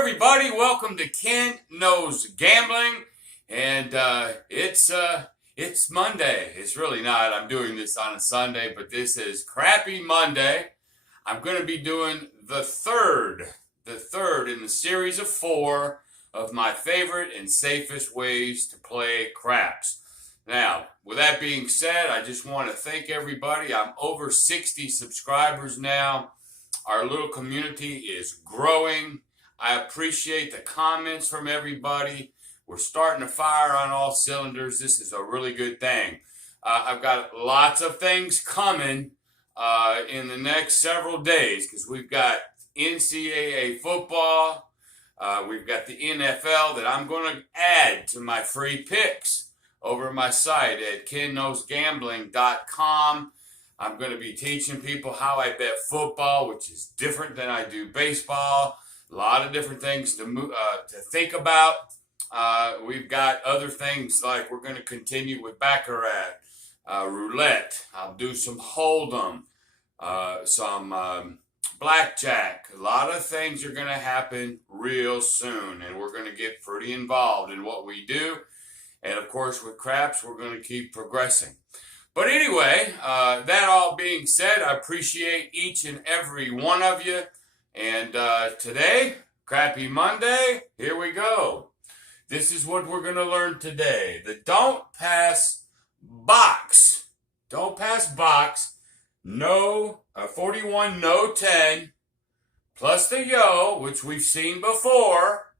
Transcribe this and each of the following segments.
everybody, welcome to Ken Knows Gambling, and it's Monday. It's really not. I'm doing this on a Sunday, but this is Crappy Monday. I'm going to be doing the third in the series of 4 of my favorite and safest ways to play craps. Now, with that being said, I just want to thank everybody. I'm over 60 subscribers now. Our little community is growing. I appreciate the comments from everybody. We're starting to fire on all cylinders. This is a really good thing. I've got lots of things coming in the next several days because we've got NCAA football. We've got the NFL that I'm going to add to my free picks over at my site at Kenknowsgambling.com. I'm going to be teaching people how I bet football, which is different than I do baseball. A lot of different things to think about. We've got other things like we're going to continue with Baccarat, roulette. I'll do some Hold'em, some blackjack. A lot of things are going to happen real soon, and we're going to get pretty involved in what we do. And of course, with craps, we're going to keep progressing. But anyway, that all being said, I appreciate each and every one of you. And today, Crappy Monday, here we go. This is what we're going to learn today. The don't pass box. Don't pass box. No, 41, no 10. Plus the yo, which we've seen before,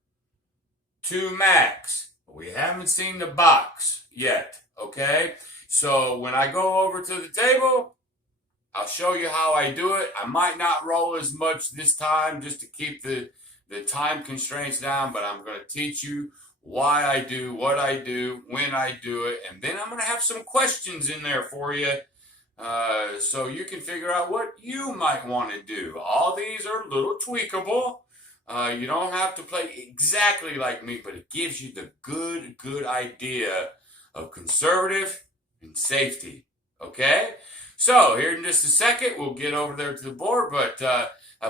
to max. We haven't seen the box yet, okay? So when I go over to the table, I'll show you how I do it. I might not roll as much this time just to keep the time constraints down, but I'm going to teach you why I do what I do, when I do it, and then I'm going to have some questions in there for you so you can figure out what you might want to do. All these are a little tweakable. You don't have to play exactly like me, but it gives you the good idea of conservative and safety, okay? So, here in just a second, we'll get over there to the board. But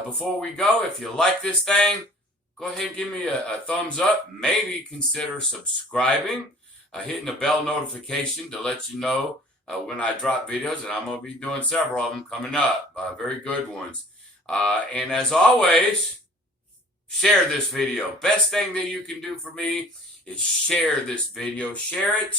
before we go, if you like this thing, go ahead and give me a thumbs up. Maybe consider subscribing, hitting the bell notification to let you know when I drop videos. And I'm going to be doing several of them coming up, very good ones. And as always, share this video. Best thing that you can do for me is share this video. Share it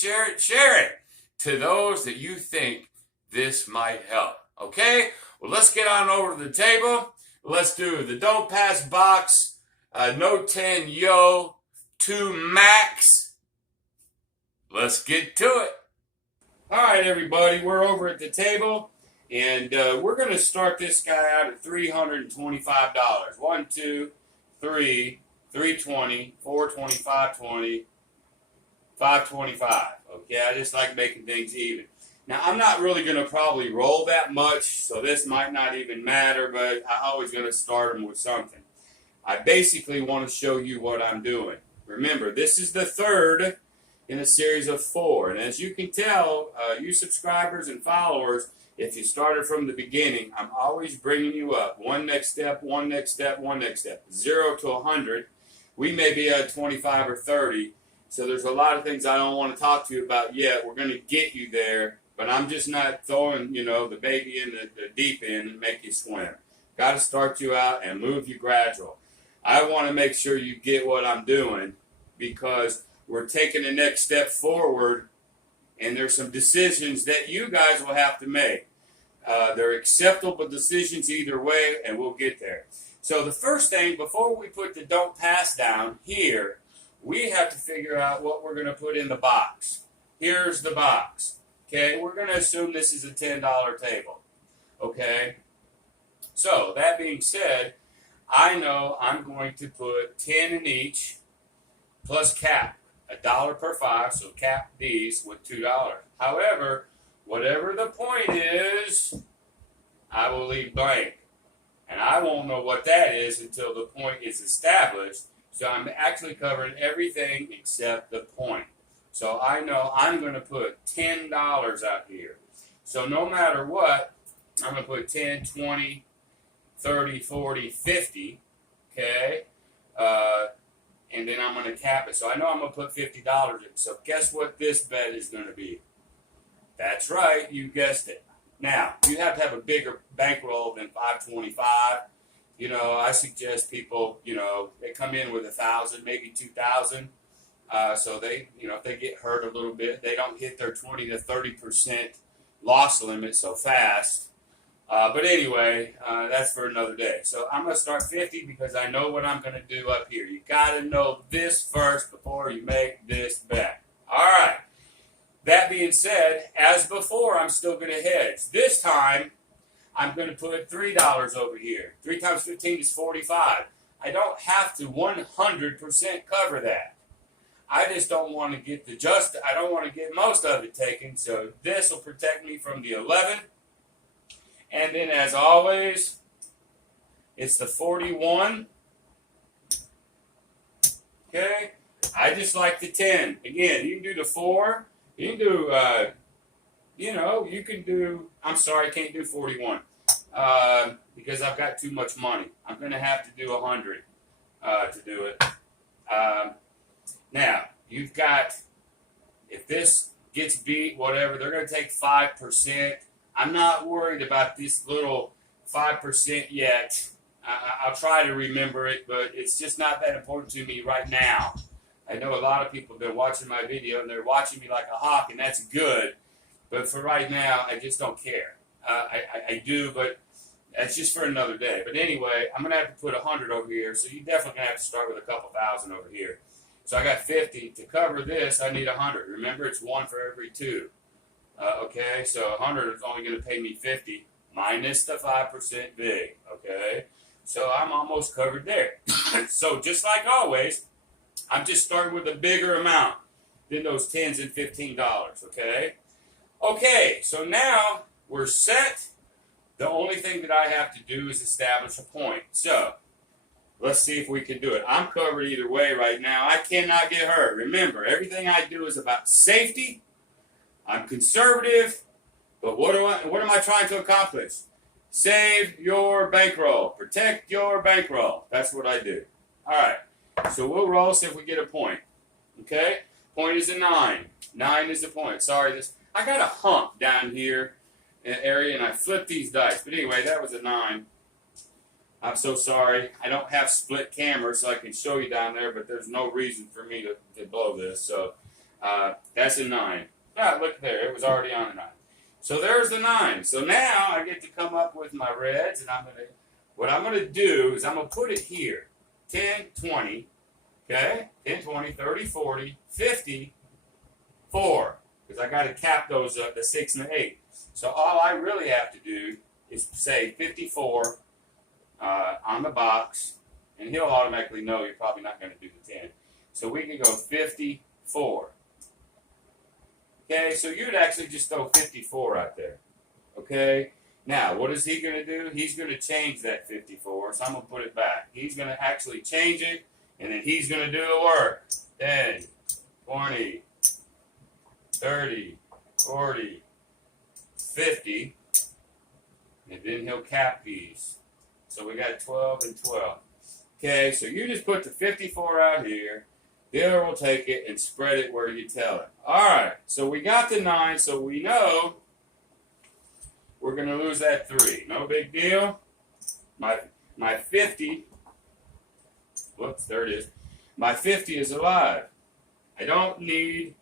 to those that you think this might help. Okay? Well, let's get on over to the table. Let's do the don't pass box, no 10 yo, 2 max. Let's get to it. All right, everybody, we're over at the table, and we're going to start this guy out at $325. 1, 2, 3, 320, 420, 520, 525. Okay, I just like making things even. Now, I'm not really going to probably roll that much, so this might not even matter, but I'm always going to start them with something. I basically want to show you what I'm doing. Remember, this is the third in a series of 4, and as you can tell, you subscribers and followers, if you started from the beginning, I'm always bringing you up. One next step, one next step, one next step. 0 to 100. We may be at 25 or 30, so there's a lot of things I don't want to talk to you about yet. We're going to get you there. But I'm just not throwing, the baby in the deep end and make you swim. Got to start you out and move you gradual. I want to make sure you get what I'm doing because we're taking the next step forward, and there's some decisions that you guys will have to make. They're acceptable decisions either way, and we'll get there. So the first thing, before we put the don't pass down here, we have to figure out what we're going to put in the box. Here's the box. Okay, we're going to assume this is a $10 table, okay? So, that being said, I know I'm going to put 10 in each, plus cap, $1 per 5, so cap these with $2. However, whatever the point is, I will leave blank. And I won't know what that is until the point is established, so I'm actually covering everything except the point. So I know I'm going to put $10 out here. So no matter what, I'm going to put 10, 20, 30, 40, 50, okay? and then I'm going to cap it. So I know I'm going to put $50 in. So guess what this bet is going to be? That's right, you guessed it. Now, you have to have a bigger bankroll than $525. You know, I suggest people, you know, they come in with $1,000, maybe $2,000. So they, you know, if they get hurt a little bit, they don't hit their 20 to 30% loss limit so fast. But anyway, that's for another day. So I'm going to start 50 because I know what I'm going to do up here. You got to know this first before you make this bet. All right. That being said, as before, I'm still going to hedge. This time, I'm going to put $3 over here. 3 times 15 is 45. I don't have to 100% cover that. I just don't want to get I don't want to get most of it taken. So this will protect me from the 11. And then, as always, it's the 41. Okay. I just like the 10. Again, you can do the 4. You can do, you know, you can do, I'm sorry, I can't do 41 because I've got too much money. I'm going to have to do 100 to do it. Now, you've got, if this gets beat, whatever, they're going to take 5%. I'm not worried about this little 5% yet. I'll try to remember it, but it's just not that important to me right now. I know a lot of people have been watching my video, and they're watching me like a hawk, and that's good. But for right now, I just don't care. I do, but that's just for another day. But anyway, I'm going to have to put 100 over here, so you're definitely going to have to start with a couple thousand over here. So I got 50. To cover this, I need 100. Remember, it's 1 for every 2. Okay, so 100 is only going to pay me 50 minus the 5% big. Okay, so I'm almost covered there. So just like always, I'm just starting with a bigger amount than those $10s and $15. Okay, okay. So now we're set. The only thing that I have to do is establish a point. So let's see if we can do it. I'm covered either way right now. I cannot get hurt. Remember, everything I do is about safety. I'm conservative, but what am I trying to accomplish? Save your bankroll. Protect your bankroll. That's what I do. All right. So we'll roll, see if we get a point. Okay? Point is a 9. 9 is the point. Sorry, I got a hump down here in the area, and I flipped these dice. But anyway, that was a 9. I'm so sorry. I don't have split camera, so I can show you down there, but there's no reason for me to blow this. So that's a 9. Ah, look there. It was already on a 9. So there's the 9. So now I get to come up with my reds, and what I'm going to do is I'm going to put it here. 10, 20, okay? 10, 20, 30, 40, 50, 4. Because I got to cap those up, the 6 and the 8. So all I really have to do is say 54 on the box, and he'll automatically know you're probably not going to do the 10. So we can go 54. Okay, so you'd actually just throw 54 out there. Okay, now what is he going to do? He's going to change that 54, so I'm going to put it back. He's going to actually change it, and then he's going to do the work. 10, 20, 30, 40, 50, and then he'll cap these. So we got 12 and 12. Okay, so you just put the 54 out here. Dealer will take it and spread it where you tell it. All right, so we got the 9, so we know we're going to lose that 3. No big deal. My 50, whoops, there it is. My 50 is alive. I don't need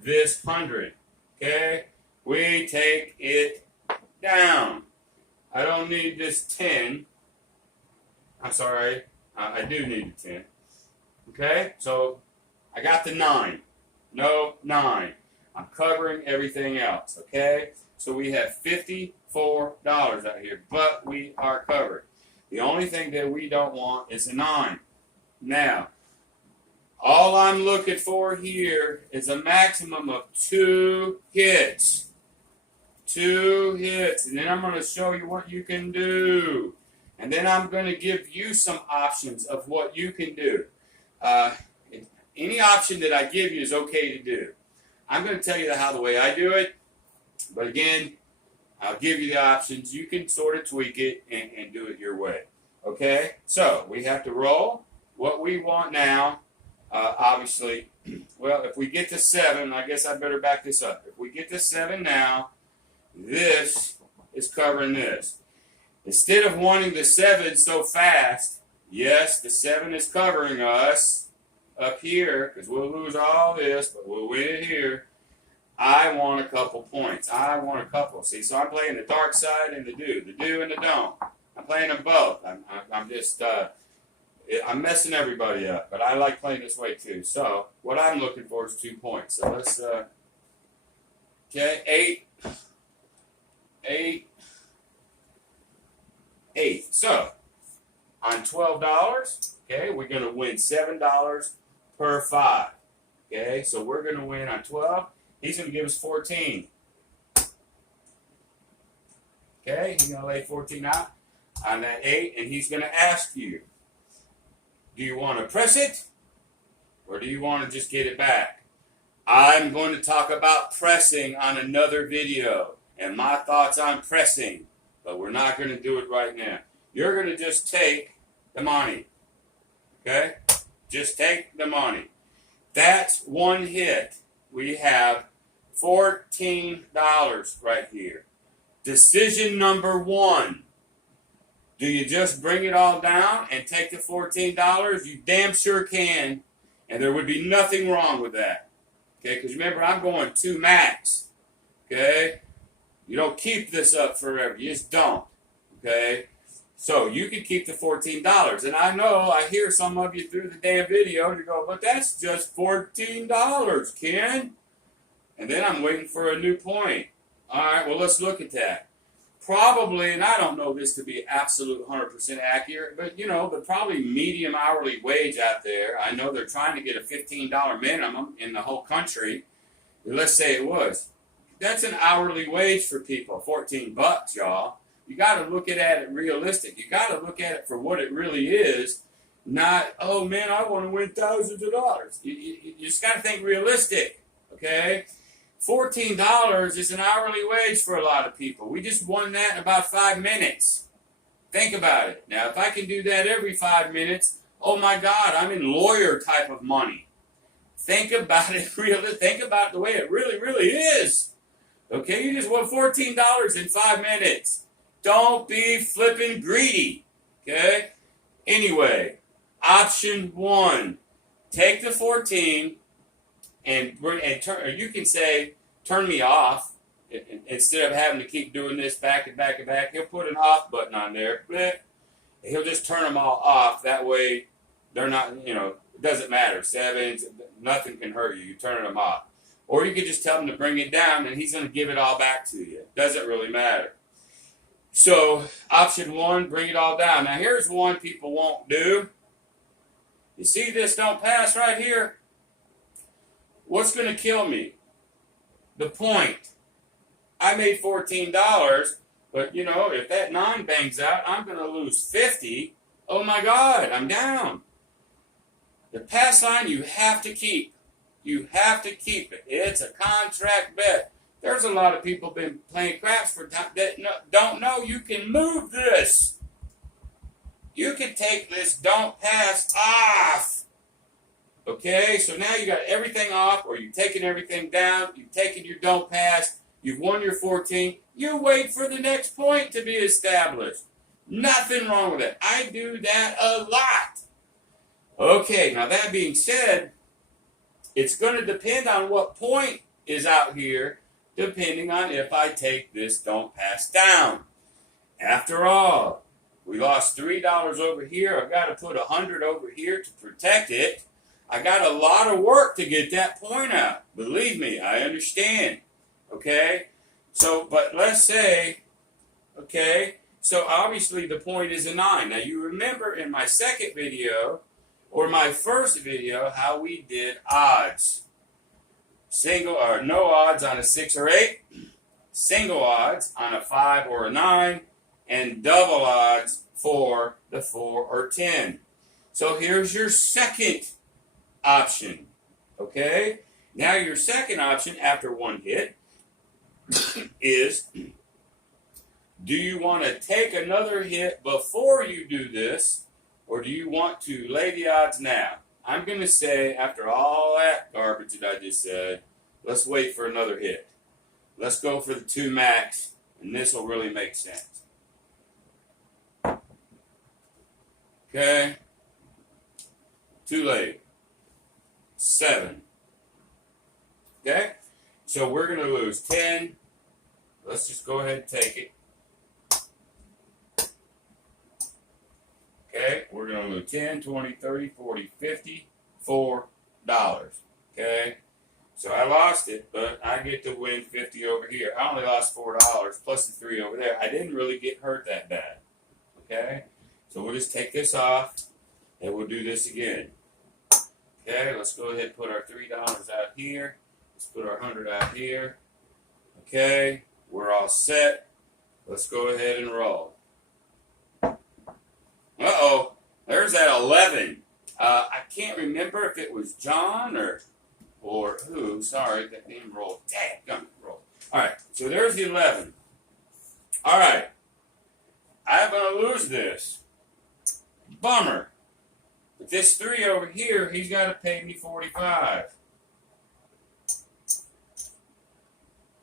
this 100, okay? We take it down. I don't need this 10. I'm sorry, I do need the 10. Okay, so I got the 9. No 9. I'm covering everything else, okay? So we have $54 out here, but we are covered. The only thing that we don't want is a 9. Now, all I'm looking for here is a maximum of 2 hits. 2 hits, and then I'm going to show you what you can do. And then I'm going to give you some options of what you can do. Any option that I give you is okay to do. I'm going to tell you the way I do it, but again, I'll give you the options. You can sort of tweak it and do it your way. Okay? So we have to roll. What we want now Obviously, well, if we get to 7, I guess I better back this up. If we get to 7 now, this is covering this. Instead of wanting the 7 so fast, yes, the 7 is covering us up here because we'll lose all this, but we'll win it here. I want a couple points. I want a couple. See, so I'm playing the dark side and the do and the don't. I'm playing them both. I'm just, I'm messing everybody up, but I like playing this way too. So what I'm looking for is 2 points. So let's, okay, 8. So on $12, okay, we're going to win $7 per 5. Okay, so we're going to win on 12. He's going to give us 14. Okay, he's going to lay 14 out on that 8, and he's going to ask you, do you want to press it, or do you want to just get it back? I'm going to talk about pressing on another video, and my thoughts on pressing, but we're not going to do it right now. You're going to just take the money, okay? Just take the money. That's one hit. We have $14 right here. Decision number 1. Do you just bring it all down and take the $14? You damn sure can, and there would be nothing wrong with that. Okay, because remember, I'm going 2 max. Okay? You don't keep this up forever. You just don't. Okay? So you can keep the $14. And I know I hear some of you through the damn video, you go, but that's just $14, Ken. And then I'm waiting for a new point. All right, well, let's look at that. Probably, and I don't know this to be absolute 100% accurate, but, you know, the probably medium hourly wage out there, I know they're trying to get a $15 minimum in the whole country. Let's say it was. That's an hourly wage for people, $14, y'all. You got to look at it realistic. You got to look at it for what it really is, not, oh, man, I want to win thousands of dollars. You just got to think realistic, okay? $14 is an hourly wage for a lot of people. We just won that in about 5 minutes. Think about it. Now, if I can do that every 5 minutes, oh my God, I'm in lawyer type of money. Think about it really. Think about the way it really, really is. Okay, you just won $14 in 5 minutes. Don't be flipping greedy. Okay? Anyway, option 1. Take the 14 and turn, or you can say, turn me off, instead of having to keep doing this back and back and back. He'll put an off button on there. He'll just turn them all off. That way, they're not, you know, it doesn't matter. 7s, nothing can hurt you. You turn them off. Or you could just tell him to bring it down, and he's going to give it all back to you. Doesn't really matter. So, option 1, bring it all down. Now, here's one people won't do. You see this don't pass right here? What's going to kill me? The point. I made $14, but, you know, if that 9 bangs out, I'm going to lose 50. Oh, my God, I'm down. The pass line you have to keep. You have to keep it. It's a contract bet. There's a lot of people been playing craps for time that don't know you can move this. You can take this don't pass off. Okay, so now you got everything off, or you've taken everything down, you've taken your don't pass, you've won your 14, you wait for the next point to be established. Nothing wrong with it. I do that a lot. Okay, now that being said, it's going to depend on what point is out here, depending on if I take this don't pass down. After all, we lost $3 over here. I've got to put 100 over here to protect it. I got a lot of work to get that point out. Believe me, I understand. Okay? So, but let's say, okay, so obviously the point is a 9. Now, you remember in my second video, or my first video, how we did odds. Single or no odds on a 6 or 8, single odds on a 5 or a 9, and double odds for the 4 or 10. So here's your second option. Okay? Now your second option after one hit is, do you want to take another hit before you do this, or do you want to lay the odds now? I'm going to say, after all that garbage that I just said, let's wait for another hit. Let's go for the 2 max, and this will really make sense. Okay. Too late. 7. Okay. So we're going to lose 10. Let's just go ahead and take it. Okay. We're going to lose 10, 20, 30, 40, 50, $4. Okay. So I lost it, but I get to win 50 over here. I only lost $4 plus the 3 over there. I didn't really get hurt that bad. Okay. So we'll just take this off, and we'll do this again. Okay, let's go ahead and put our $3 out here. Let's put our 100 out here. Okay, we're all set. Let's go ahead and roll. Uh-oh, there's that 11. I can't remember if it was John or who. Sorry, that name rolled. Dang, roll. All right, so there's the 11. All right, I'm going to lose this. Bummer. But this 3 over here, he's got to pay me 45.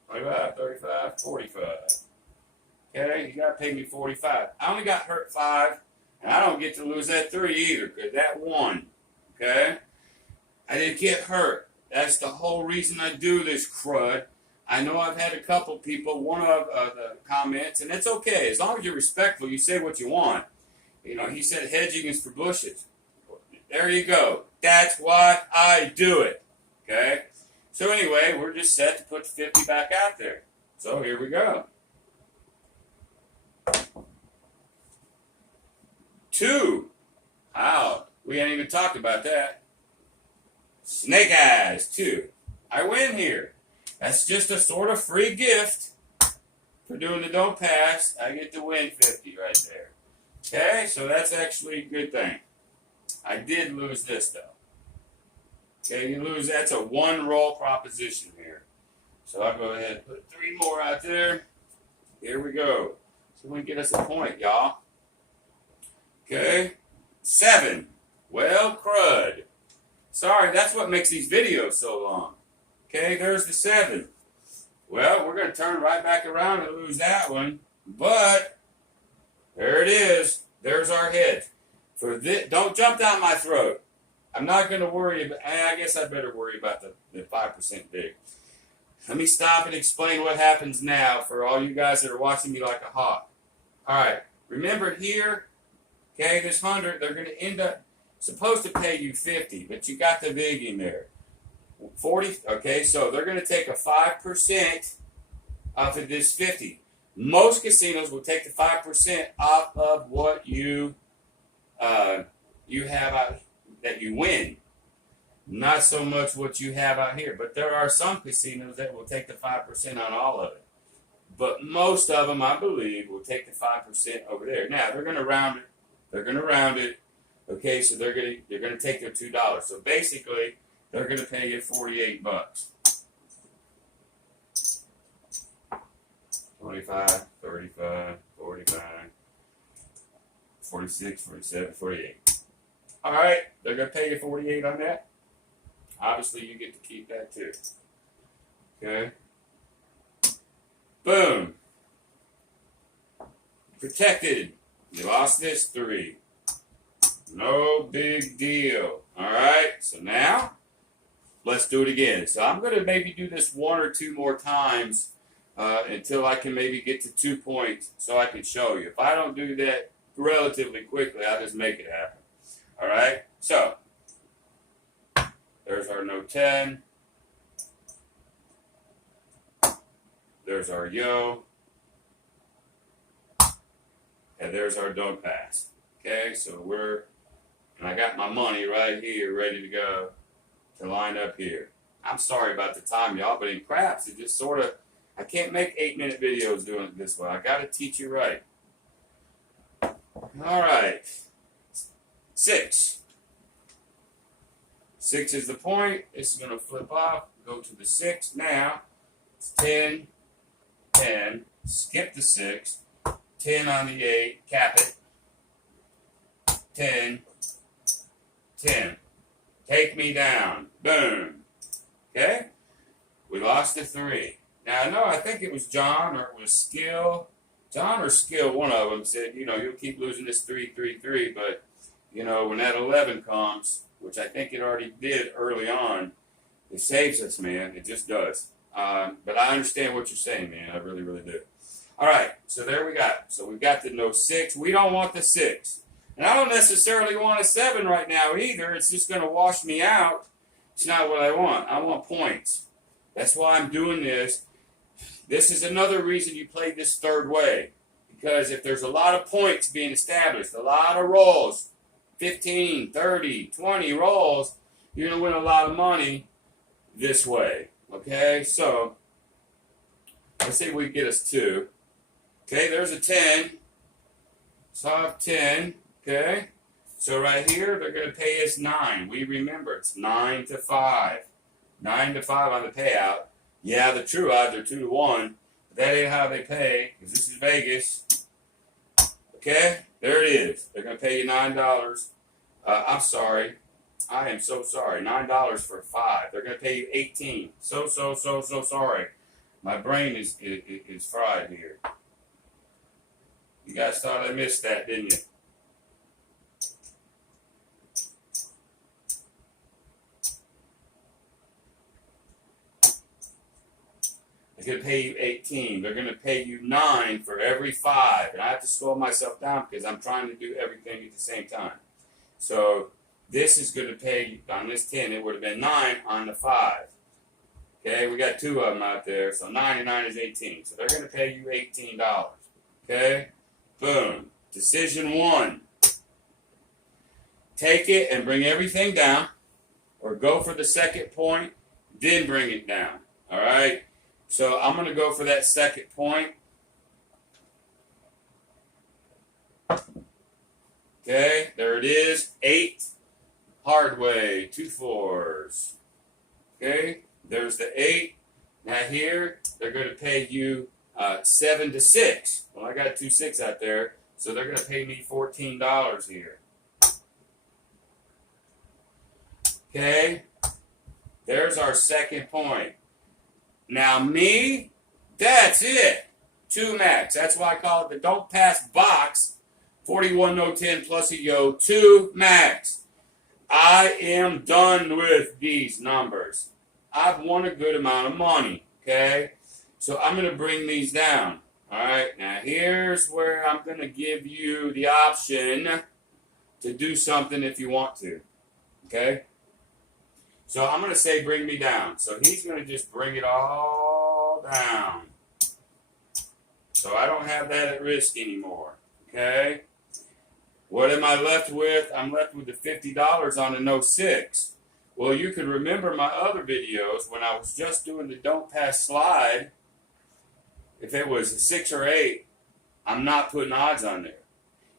25, 35, 45. Okay, he's got to pay me 45. I only got hurt 5, and I don't get to lose that 3 either, because that 1. Okay? I didn't get hurt. That's the whole reason I do this crud. I know I've had a couple people, one of the comments, and it's okay. As long as you're respectful, you say what you want. You know, he said hedging is for bushes. There you go. That's why I do it. Okay? So anyway, we're just set to put the 50 back out there. So here we go. 2. Wow. We ain't even talked about that. Snake eyes, 2. I win here. That's just a sort of free gift for doing the don't pass. I get to win 50 right there. Okay, so that's actually a good thing. I did lose this, though. Okay, you lose. That's a 1-roll proposition here. So I'll go ahead and put 3 more out there. Here we go. So we can get us a point, y'all. Okay, 7. Well, crud. Sorry, that's what makes these videos so long. Okay, there's the 7. Well, we're going to turn right back around and lose that one. But there it is. There's our hit. For this, don't jump down my throat. I'm not going to worry about. I guess I better worry about the 5% big. Let me stop and explain what happens now for all you guys that are watching me like a hawk. All right. Remember here, okay, this 100, they're going to end up supposed to pay you 50, but you got the big in there. 40. Okay, so they're going to take a 5% off of this 50. Most casinos will take the 5% off of what you have out that you win. Not so much what you have out here, but there are some casinos that will take the 5% on all of it. But most of them, I believe, will take the 5% over there. Now they're going to round it. They're going to round it. Okay, so they're going to take their $2. So basically, they're going to pay you $48. 25, 35, 45, 46, 47, 48. All right, they're going to pay you 48 on that. Obviously, you get to keep that too. Okay. Boom. Protected. You lost this 3. No big deal. All right, so now let's do it again. So I'm going to maybe do this 1 or 2 more times until I can maybe get to 2 points so I can show you. If I don't do that relatively quickly, I'll just make it happen. All right, so there's our no 10. There's our yo. And there's our don't pass. Okay, so and I got my money right here ready to go to line up here. I'm sorry about the time, y'all, but in craps, it just sort of, I can't make 8-minute videos doing it this way. I got to teach you right. All right. 6. 6 is the point. This is going to flip off, go to the 6. Now, it's 10, 10, skip the 6, 10 on the 8, cap it, 10, 10. Take me down. Boom. Okay? We lost the 3. Now, no, I think it was John or it was Skill. John or Skill, one of them said, you'll keep losing this 3, 3, 3, but, when that 11 comes, which I think it already did early on, it saves us, man. It just does. But I understand what you're saying, man. I really, really do. All right, so there we got. So we've got the no 6. We don't want the 6. And I don't necessarily want a 7 right now either. It's just going to wash me out. It's not what I want. I want points. That's why I'm doing this. This is another reason you play this third way. Because if there's a lot of points being established, a lot of rolls, 15, 30, 20 rolls, you're going to win a lot of money this way. Okay, so let's see if we can get us 2. Okay, there's a 10. So I have 10. Okay, so right here, they're going to pay us 9. We remember it's 9 to 5. 9 to 5 on the payout. Yeah, the true odds are 2 to 1. But that ain't how they pay, because this is Vegas. Okay, there it is. They're going to pay you $9. I'm sorry. I am so sorry. $9 for 5. They're going to pay you 18. So sorry. My brain is fried here. You guys thought I missed that, didn't you? They're going to pay you 18. They're going to pay you 9 for every 5. And I have to slow myself down because I'm trying to do everything at the same time. So this is going to pay, on this 10, it would have been 9 on the 5. Okay, we got 2 of them out there. So 9 and 9 is 18. So they're going to pay you $18. Okay, boom. Decision 1. Take it and bring everything down. Or go for the second point, then bring it down. All right? So I'm going to go for that second point. Okay, there it is. 8. Hard way. 2 4s. Okay, there's the 8. Now here, they're going to pay you 7 to 6. Well, I got 2 6s out there, so they're going to pay me $14 here. Okay, there's our second point. Now me, that's it. 2 max. That's why I call it the don't pass box. 41 no 10 plus a yo. 2 max. I am done with these numbers. I've won a good amount of money. Okay, so I'm going to bring these down. All right. Now here's where I'm going to give you the option to do something if you want to. Okay. So I'm going to say bring me down. So he's going to just bring it all down. So I don't have that at risk anymore. Okay? What am I left with? I'm left with the $50 on the no 6. Well, you can remember my other videos when I was just doing the don't pass slide. If it was a 6 or 8, I'm not putting odds on there.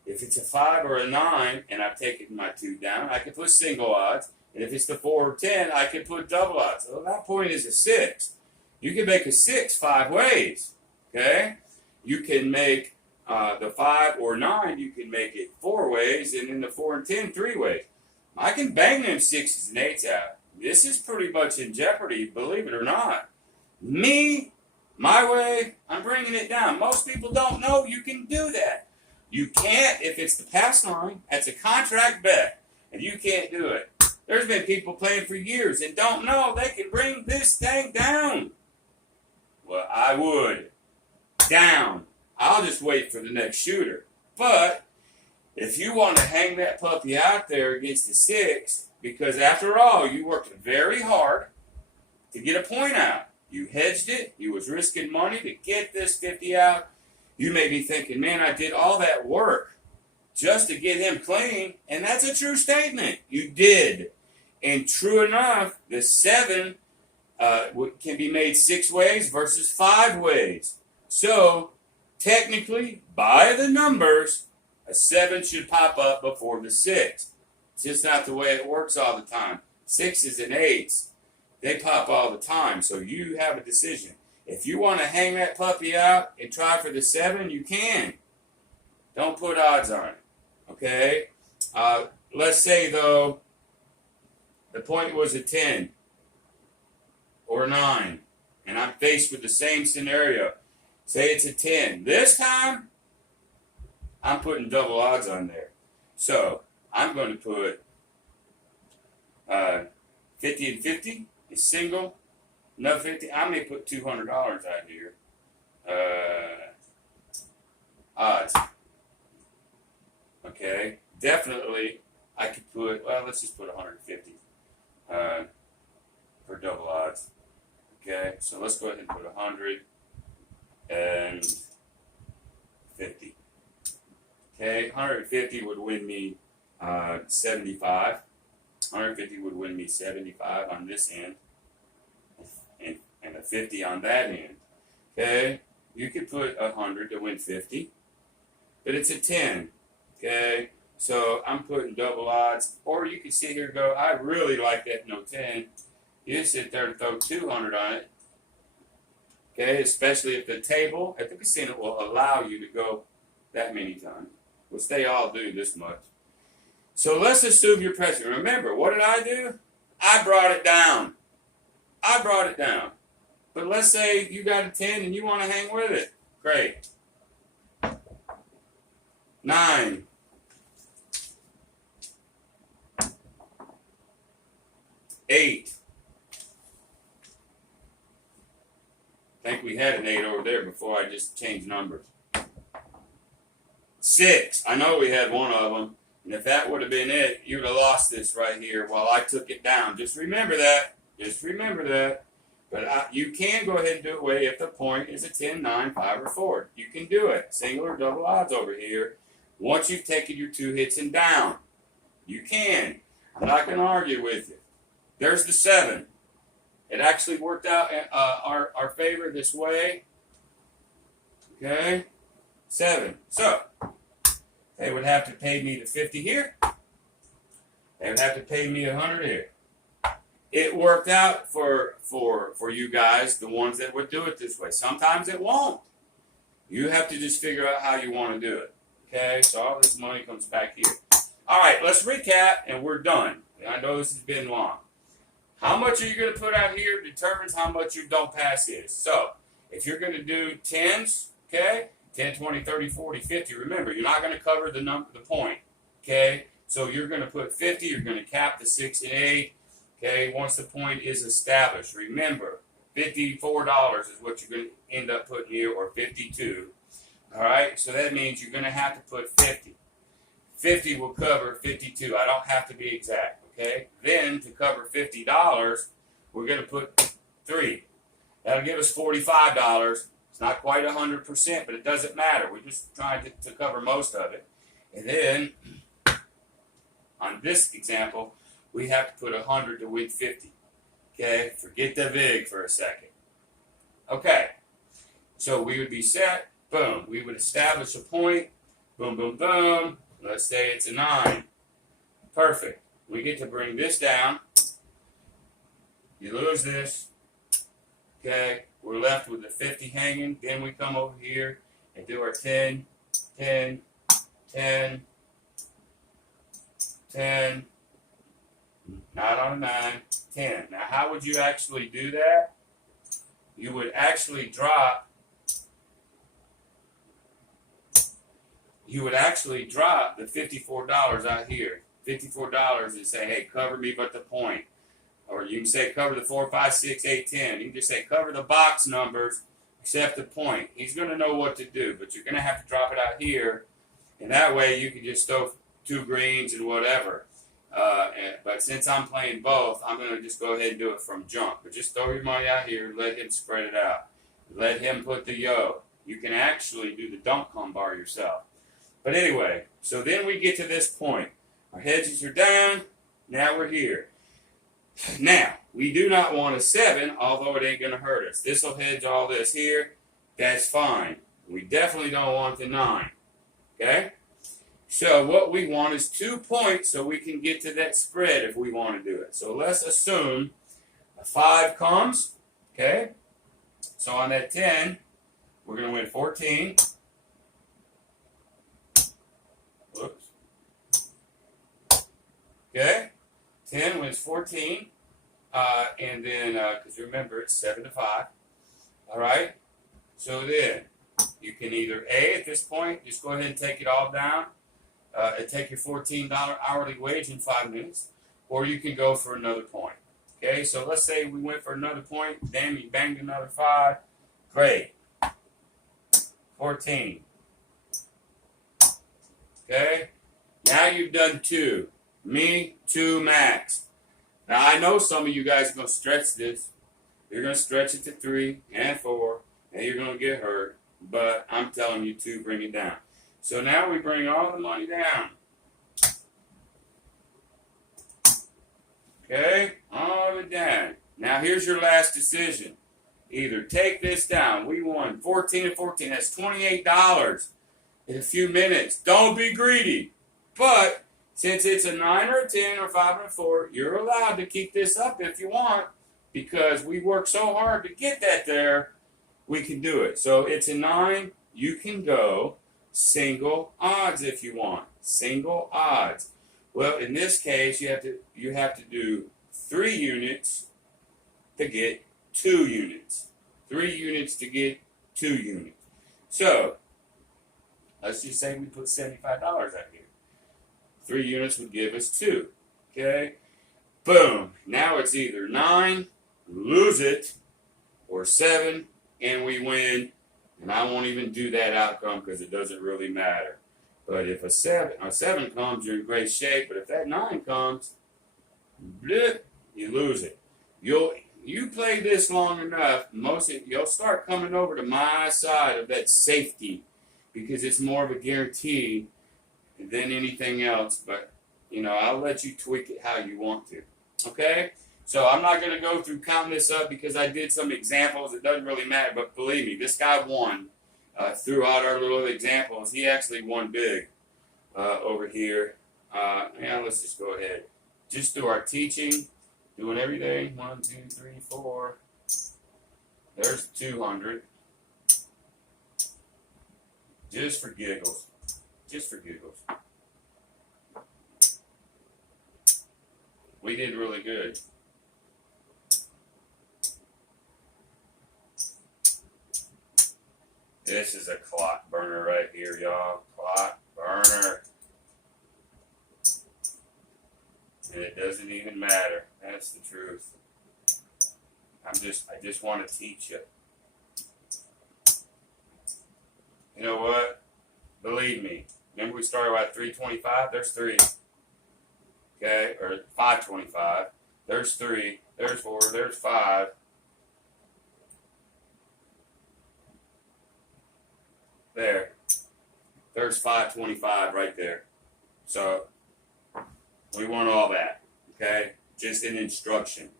If it's a 5 or a 9 and I've taken my 2 down, I can put single odds. And if it's the 4 or 10, I can put double odds. So that point is a 6. You can make a 6 5 ways. Okay? You can make the 5 or 9, you can make it 4 ways, and then the 4 and 10, 3 ways. I can bang them 6s and 8s out. This is pretty much in jeopardy, believe it or not. Me, my way, I'm bringing it down. Most people don't know you can do that. You can't if it's the pass line. That's a contract bet, and you can't do it. There's been people playing for years and don't know they can bring this thing down. Well, I would. Down. I'll just wait for the next shooter. But if you want to hang that puppy out there against the 6, because after all, you worked very hard to get a point out. You hedged it. You was risking money to get this 50 out. You may be thinking, man, I did all that work just to get him clean. And that's a true statement. You did. And true enough, the 7 can be made 6 ways versus 5 ways. So, technically, by the numbers, a 7 should pop up before the 6. It's just not the way it works all the time. 6s and 8s, they pop all the time. So you have a decision. If you want to hang that puppy out and try for the 7, you can. Don't put odds on it. Okay? Let's say, though, the point was a 10 or a 9, and I'm faced with the same scenario. Say it's a 10. This time, I'm putting double odds on there. So I'm going to put 50 and 50 is single. Another 50. I may put $200 out here. Odds. Okay. Definitely, I could put. Well, let's just put 150 for double odds. Okay. So let's go ahead and put 150. Okay, 150 would win me 75. 150 would win me 75 on this end, and a 50 on that end. Okay, you could put 100 to win 50, but it's a 10. Okay, so I'm putting double odds, or you could sit here and go, I really like that no 10. You just sit there and throw 200 on it. Okay, especially if the table at the casino will allow you to go that many times, which they all do this much. So let's assume you're pressing. Remember, what did I do? I brought it down. But let's say you got a 10 and you want to hang with it. Great. 9. 8. I think we had an 8 over there before I just changed numbers. 6. I know we had one of them. And if that would have been it, you would have lost this right here while I took it down. Just remember that. But you can go ahead and do it away if the point is a 10, 9, 5, or 4. You can do it. Single or double odds over here. Once you've taken your 2 hits and down. You can. I'm not going to argue with you. There's the 7. It actually worked out our favor this way. Okay. 7. So, they would have to pay me the 50 here. They would have to pay me 100 here. It worked out for you guys, the ones that would do it this way. Sometimes it won't. You have to just figure out how you want to do it. Okay, so all this money comes back here. All right, let's recap, and we're done. I know this has been long. How much are you going to put out here determines how much your don't pass is. So, if you're going to do 10s, okay, 10, 20, 30, 40, 50. Remember, you're not going to cover the point. Okay? So you're going to put 50. You're going to cap the 6 and 8. Okay? Once the point is established. Remember, $54 is what you're going to end up putting here, or 52. All right? So that means you're going to have to put 50. 50 will cover 52. I don't have to be exact. Okay? Then, to cover $50, we're going to put 3. That'll give us $45. It's not quite 100%, but it doesn't matter. We're just trying to cover most of it. And then, on this example, we have to put 100 to win 50. Okay? Forget the VIG for a second. Okay. So we would be set. Boom. We would establish a point. Boom, boom, boom. Let's say it's a 9. Perfect. We get to bring this down. You lose this. Okay? We're left with the 50 hanging. Then we come over here and do our 10, 10, 10, 10. Not on a 9, 10. Now, how would you actually do that? You would actually drop. You would actually drop the $54 out here. $54 and say, hey, cover me but the point. Or you can say cover the 4, 5, 6, 8, 10. You can just say cover the box numbers except the point. He's going to know what to do, but you're going to have to drop it out here. And that way you can just throw 2 greens and whatever. But since I'm playing both, I'm going to just go ahead and do it from jump. But just throw your money out here and let him spread it out. Let him put the yo. You can actually do the don't come bar yourself. But anyway, so then we get to this point. Our hedges are down. Now we're here. Now, we do not want a 7, although it ain't going to hurt us. This will hedge all this here. That's fine. We definitely don't want the 9. Okay? So what we want is 2 points so we can get to that spread if we want to do it. So let's assume a 5 comes. Okay? So on that 10, we're going to win 14. Whoops. Okay? 10 wins 14. And then, because remember, it's 7 to 5. All right? So then, you can either, A, at this point, just go ahead and take it all down and take your $14 hourly wage in 5 minutes, or you can go for another point. Okay? So let's say we went for another point. Damn, you banged another 5. Great. 14. Okay? Now you've done 2. Me, 2 max. Now, I know some of you guys are going to stretch this. You're going to stretch it to 3 and 4, and you're going to get hurt. But I'm telling you to bring it down. So now we bring all the money down. Okay? All of it down. Now, here's your last decision. Either take this down. We won 14 and 14. That's $28 in a few minutes. Don't be greedy. But since it's a 9 or a 10 or 5 and a 4, you're allowed to keep this up if you want, because we worked so hard to get that there. We can do it. So it's a 9. You can go single odds if you want. Single odds. Well, in this case, you have to do 3 units to get 2 units. 3 units to get 2 units. So let's just say we put $75 out here. 3 units would give us 2. Okay? Boom. Now it's either 9, lose it, or 7, and we win. And I won't even do that outcome because it doesn't really matter. But if a 7 comes, you're in great shape. But if that 9 comes, bleh, you lose it. You play this long enough, you'll start coming over to my side of that safety, because it's more of a guarantee than anything else. But I'll let you tweak it how you want to. Okay? So I'm not going to go through counting this up because I did some examples. It doesn't really matter. But believe me, this guy won throughout our little examples. He actually won big over here. Let's just go ahead. Just through our teaching, doing everything. 1, 2, 3, 4. There's 200. Just for giggles. Just for giggles. We did really good. This is a clock burner right here, y'all. Clock burner. And it doesn't even matter. That's the truth. I just want to teach you. You know what? Believe me. Remember we started at 325? There's 3. Okay? Or 525. There's 3. There's 4. There's 5. There. There's 525 right there. So, we want all that. Okay? Just an instruction.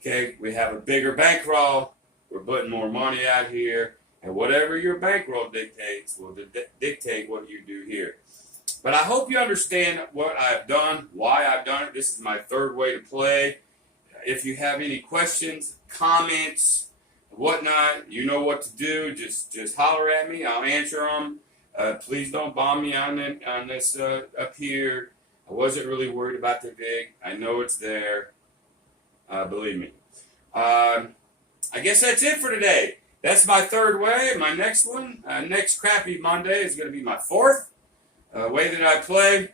Okay? We have a bigger bankroll. We're putting more money out here. And whatever your bankroll dictates will dictate what you do here. But I hope you understand what I've done, why I've done it. This is my 3rd way to play. If you have any questions, comments, whatnot, you know what to do. Just holler at me. I'll answer them. Please don't bomb me on this up here. I wasn't really worried about the VIG. I know it's there. Believe me. I guess that's it for today. That's my 3rd way. My next one, next Crappy Monday, is going to be my 4th way that I play.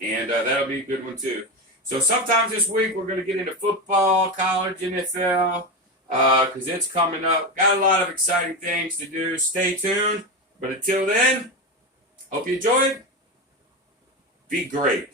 And that'll be a good one too. So sometimes this week we're going to get into football, college, NFL, because it's coming up. Got a lot of exciting things to do. Stay tuned. But until then, hope you enjoyed. Be great.